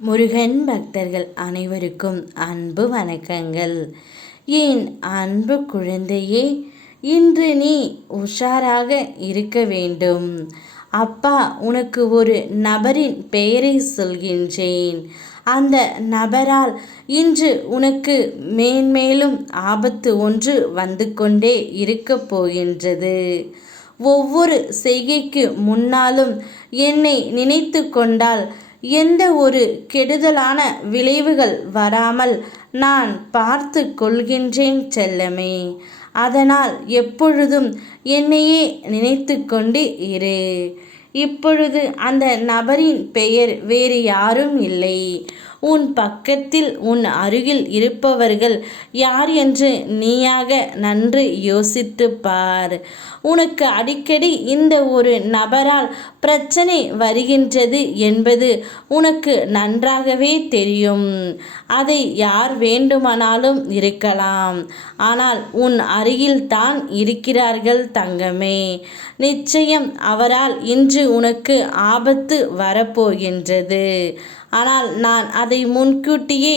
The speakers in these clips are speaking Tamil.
முருகன் பக்தர்கள் அனைவருக்கும் அன்பு வணக்கங்கள். என் அன்பு குழந்தையே, இன்று நீ உஷாராக இருக்க வேண்டும். அப்பா உனக்கு ஒரு நபரின் பெயரை சொல்கின்றேன். அந்த நபரால் இன்று உனக்கு மேன்மேலும் ஆபத்து ஒன்று வந்து கொண்டே இருக்கப் போகின்றது. ஒவ்வொரு செய்கைக்கு முன்னாலும் என்னை நினைத்து கொண்டால் எந்த ஒரு கெடுதலான விளைவுகள் வராமல் நான் பார்த்து கொள்கின்றேன் செல்லமே. அதனால் எப்பொழுதும் என்னையே நினைத்து கொண்டு இரு. இப்பொழுது அந்த நபரின் பெயர் வேறு யாரும் இல்லை. உன் பக்கத்தில் உன் அருகில் இருப்பவர்கள் யார் என்று நீயாக நன்று யோசித்து பார். உனக்கு அடிக்கடி இந்த ஒரு நபரால் பிரச்சனை வருகின்றது என்பது உனக்கு நன்றாகவே தெரியும். அதை யார் வேண்டுமானாலும் இருக்கலாம். ஆனால் உன் அருகில் தான் இருக்கிறார்கள் தங்கமே. நிச்சயம் அவரால் இன்று உனக்கு ஆபத்து வரப்போகின்றது. ஆனால் நான் அதை முன்கூட்டியே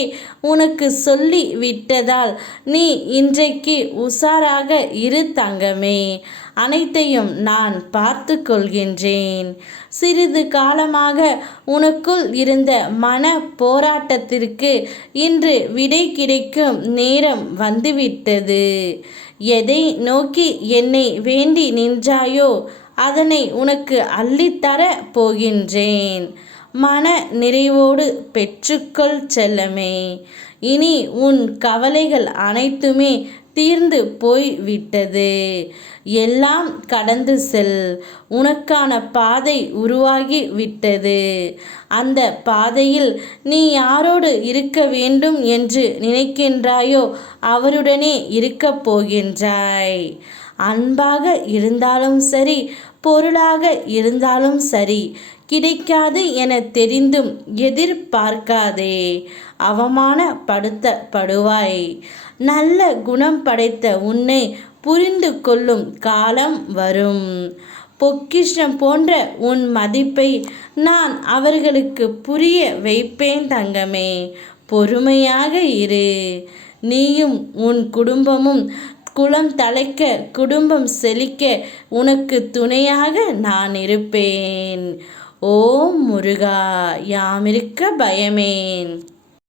உனக்கு சொல்லி விட்டதால் நீ இன்றைக்கு உஷாராக இரு தங்கமே. அனைத்தையும் நான் பார்த்து கொள்கின்றேன். சிறிது காலமாக உனக்குள் இருந்த மன போராட்டத்திற்கு இன்று விடை கிடைக்கும் நேரம் வந்துவிட்டது. எதை நோக்கி என்னை வேண்டி நின்றாயோ அதனை உனக்கு அள்ளித்தர போகின்றேன். மன நிறைவோடு பெற்றுக்கொள் செல்லமே. இனி உன் கவலைகள் அனைத்துமே தீர்ந்து போய் விட்டது. எல்லாம் கடந்து செல். உனக்கான பாதை உருவாகி விட்டது. அந்த பாதையில் நீ யாரோடு இருக்க வேண்டும் என்று நினைக்கின்றாயோ அவருடனே இருக்கப் போகின்றாய். அன்பாக இருந்தாலும் சரி, பொருளாக இருந்தாலும் சரி, கிடைக்காது என தெரிந்தும் எதிர்பார்க்காதே. அவமானப்படுத்தப்படுவாய். நல்ல குணம் படைத்த உன்னை புரிந்து கொள்ளும் காலம் வரும். பொக்கிஷம் போன்ற உன் மதிப்பை நான் அவர்களுக்கு புரிய வைப்பேன் தங்கமே. பொறுமையாக இரு. நீயும் உன் குடும்பமும் குலம் தழைக்க, குடும்பம் செழிக்க உனக்கு துணையாக நான் இருப்பேன். ஓம் முருகா, யாமிருக்க பயமேன்.